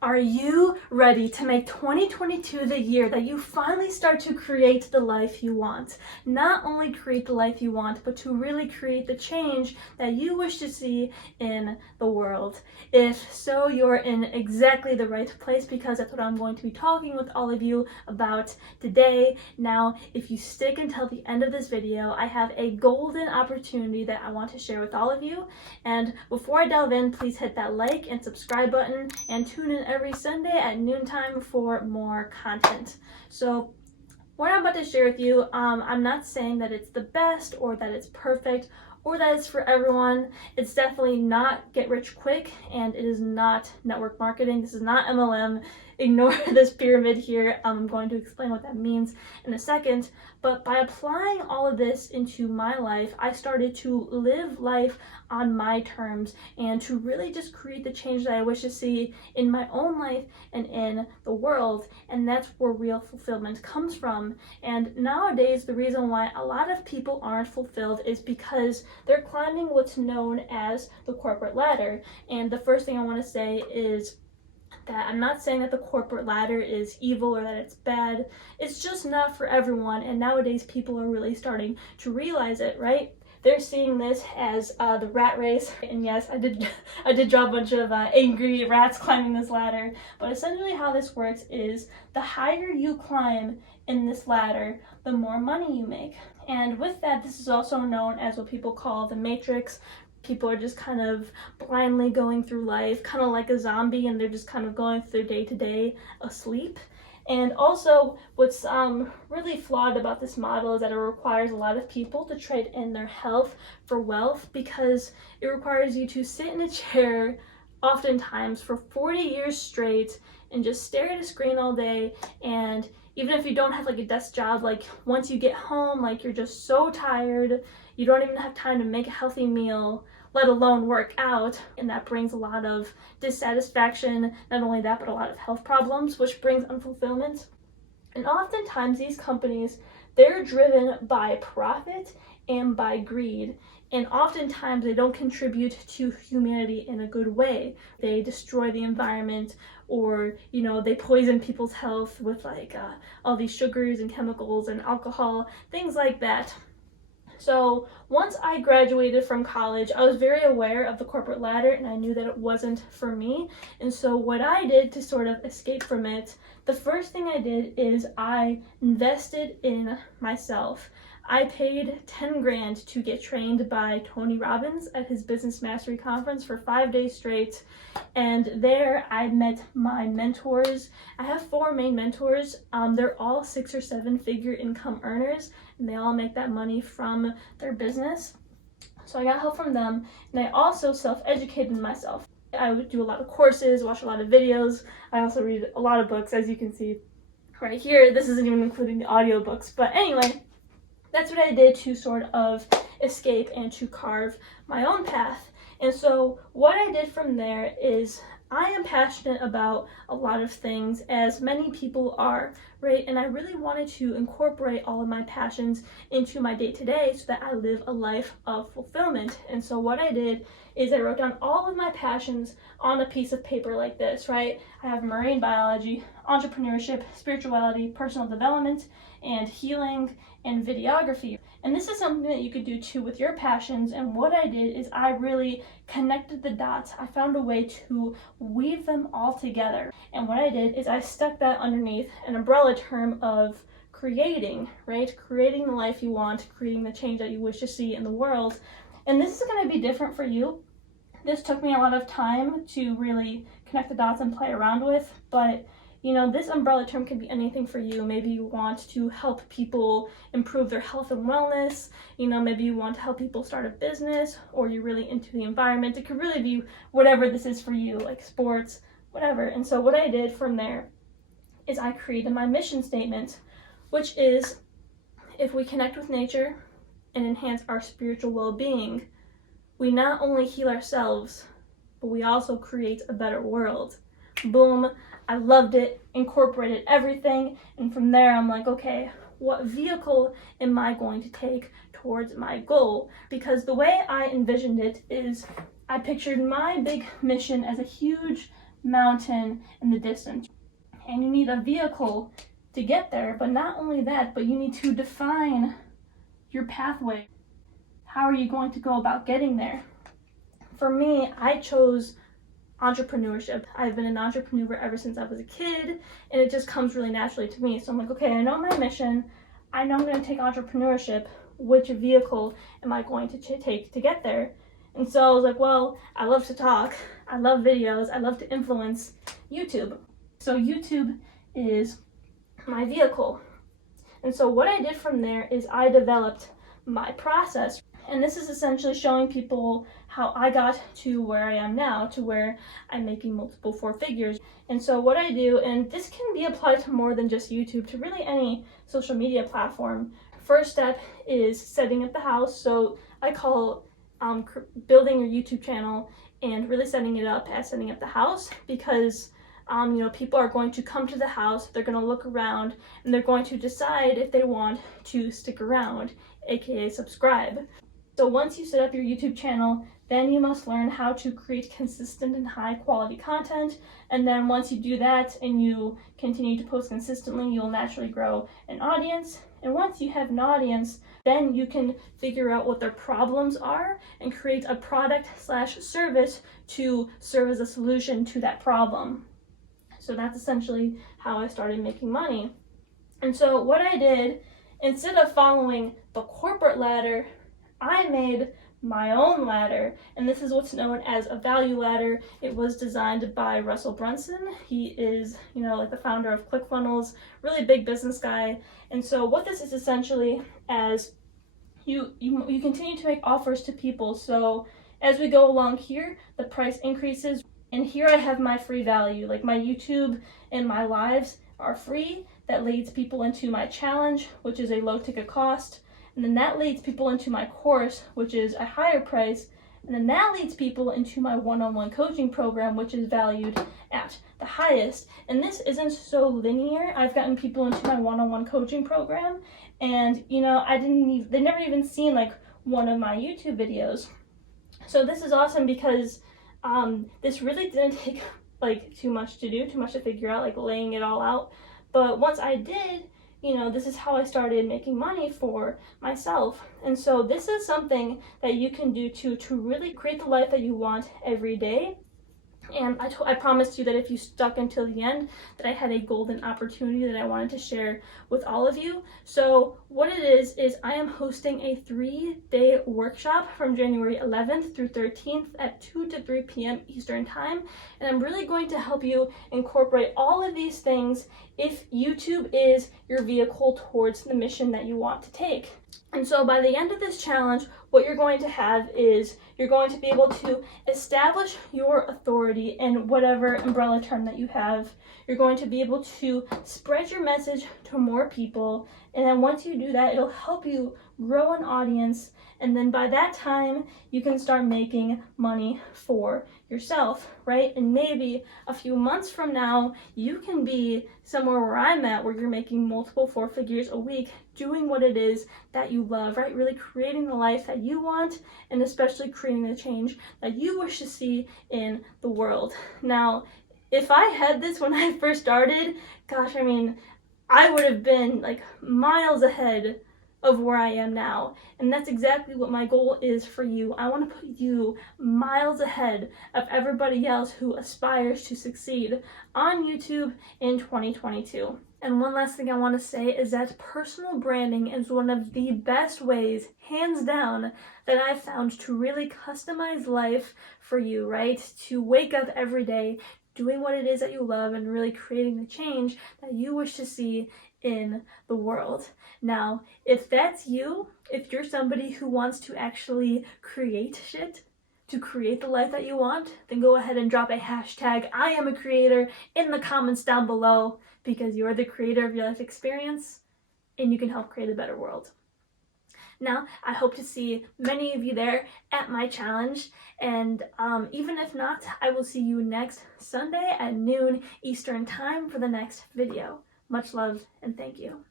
Are you ready to make 2022 the year that you finally start to create the life you want? Not only create the life you want, but to really create the change that you wish to see in the world. If so, you're in exactly the right place, because that's what I'm going to be talking with all of you about today. Now, if you stick until the end of this video, I have a golden opportunity that I want to share with all of you. And before I delve in, please hit that like and subscribe button and tune in every Sunday at noontime for more content. So what I'm about to share with you, I'm not saying that it's the best or that it's perfect or that it's for everyone. It's definitely not get rich quick, and it is not network marketing. This is not MLM. Ignore this pyramid here. I'm going to explain what that means in a second. But by applying all of this into my life, I started to live life on my terms and to really just create the change that I wish to see in my own life and in the world. And that's where real fulfillment comes from. And nowadays, the reason why a lot of people aren't fulfilled is because they're climbing what's known as the corporate ladder. And the first thing I want to say is that I'm not saying that the corporate ladder is evil or that it's bad. It's just not for everyone, and nowadays people are really starting to realize it, right? They're seeing this as the rat race, and yes, I did draw a bunch of angry rats climbing this ladder, but essentially how this works is the higher you climb in this ladder, the more money you make. And with that, this is also known as what people call the matrix. People are just kind of blindly going through life, kind of like a zombie, and they're just kind of going through their day-to-day asleep. And also, what's really flawed about this model is that it requires a lot of people to trade in their health for wealth, because it requires you to sit in a chair oftentimes for 40 years straight and just stare at a screen all day. And even if you don't have like a desk job, like once you get home, like you're just so tired, you don't even have time to make a healthy meal, let alone work out. And that brings a lot of dissatisfaction. Not only that, but a lot of health problems, which brings unfulfillment. And oftentimes these companies, they're driven by profit and by greed. And oftentimes they don't contribute to humanity in a good way. They destroy the environment, or, you know, they poison people's health with like all these sugars and chemicals and alcohol, things like that. So once I graduated from college, I was very aware of the corporate ladder, and I knew that it wasn't for me. And so what I did to sort of escape from it, the first thing I did is I invested in myself. I paid 10 grand to get trained by Tony Robbins at his Business Mastery Conference for 5 days straight. And there I met my mentors. I have 4 main mentors. They're all 6 or 7 figure income earners, and they all make that money from their business. So I got help from them, and I also self-educated myself. I would do a lot of courses, watch a lot of videos. I also read a lot of books, as you can see right here. This isn't even including the audiobooks, but anyway, that's what I did to sort of escape and to carve my own path. And so what I did from there is I am passionate about a lot of things, as many people are, right? And I really wanted to incorporate all of my passions into my day-to-day so that I live a life of fulfillment. And so what I did is I wrote down all of my passions on a piece of paper like this, right? I have marine biology, entrepreneurship, spirituality, personal development, and healing, and videography. And this is something that you could do too with your passions. And what I did is I really connected the dots. I found a way to weave them all together. And what I did is I stuck that underneath an umbrella term of creating, right? Creating the life you want, creating the change that you wish to see in the world. And this is going to be different for you. This took me a lot of time to really connect the dots and play around with, but you know, this umbrella term can be anything for you. Maybe you want to help people improve their health and wellness. You know, maybe you want to help people start a business, or you're really into the environment. It could really be whatever this is for you, like sports, whatever. And so what I did from there is I created my mission statement, which is, if we connect with nature and enhance our spiritual well-being, we not only heal ourselves, but we also create a better world. Boom. I loved it, incorporated everything, and from there I'm like, okay, what vehicle am I going to take towards my goal? Because the way I envisioned it is I pictured my big mission as a huge mountain in the distance. And you need a vehicle to get there, but not only that, but you need to define your pathway. How are you going to go about getting there? For me, I chose entrepreneurship. I've been an entrepreneur ever since I was a kid, and it just comes really naturally to me. So I'm like, okay, I know my mission. I know I'm going to take entrepreneurship. Which vehicle am I going to take to get there? And so I was like, well, I love to talk. I love videos. I love to influence. YouTube. So YouTube is my vehicle. And so what I did from there is I developed my process. And this is essentially showing people how I got to where I am now, to where I'm making multiple 4 figures. And so what I do, and this can be applied to more than just YouTube, to really any social media platform. First step is setting up the house. So I call building your YouTube channel and really setting it up as setting up the house, because people are going to come to the house, they're going to look around, and they're going to decide if they want to stick around, aka subscribe. So once you set up your YouTube channel, then you must learn how to create consistent and high quality content. And then once you do that and you continue to post consistently, you'll naturally grow an audience. And once you have an audience, then you can figure out what their problems are and create a product/service to serve as a solution to that problem. So that's essentially how I started making money. And so what I did, instead of following the corporate ladder, I made my own ladder, and this is what's known as a value ladder. It was designed by Russell Brunson. He is, like the founder of ClickFunnels, really big business guy. And so what this is essentially, as you continue to make offers to people. So as we go along here, the price increases, and here I have my free value. Like my YouTube and my lives are free. That leads people into my challenge, which is a low ticket cost. And then that leads people into my course, which is a higher price. And then that leads people into my one-on-one coaching program, which is valued at the highest. And this isn't so linear. I've gotten people into my one-on-one coaching program, and they never even seen like one of my YouTube videos. So this is awesome because this really didn't take like too much to do, too much to figure out, like laying it all out. But once I did, this is how I started making money for myself. And so this is something that you can do to really create the life that you want every day. And I promised you that if you stuck until the end, that I had a golden opportunity that I wanted to share with all of you. So what it is I am hosting a 3-day workshop from January 11th through 13th at 2 to 3 p.m. Eastern Time. And I'm really going to help you incorporate all of these things if YouTube is your vehicle towards the mission that you want to take. And so by the end of this challenge, what you're going to have is you're going to be able to establish your authority in whatever umbrella term that you have. You're going to be able to spread your message to more people. And then once you do that, it'll help you grow an audience. And then by that time, you can start making money for yourself, right? And maybe a few months from now, you can be somewhere where I'm at, where you're making multiple 4 figures a week, doing what it is that you love, right? Really creating the life that you want, and especially creating the change that you wish to see in the world. Now, if I had this when I first started, gosh, I would have been like miles ahead of where I am now. And that's exactly what my goal is for you. I want to put you miles ahead of everybody else who aspires to succeed on YouTube in 2022. And one last thing I want to say is that personal branding is one of the best ways, hands down, that I've found to really customize life for you, right? To wake up every day doing what it is that you love and really creating the change that you wish to see in the world. Now, if that's you, if you're somebody who wants to actually create shit, to create the life that you want, then go ahead and drop a hashtag I am a creator in the comments down below, because you're the creator of your life experience and you can help create a better world. Now, I hope to see many of you there at my challenge, and even if not, I will see you next Sunday at noon Eastern Time for the next video. Much love and thank you.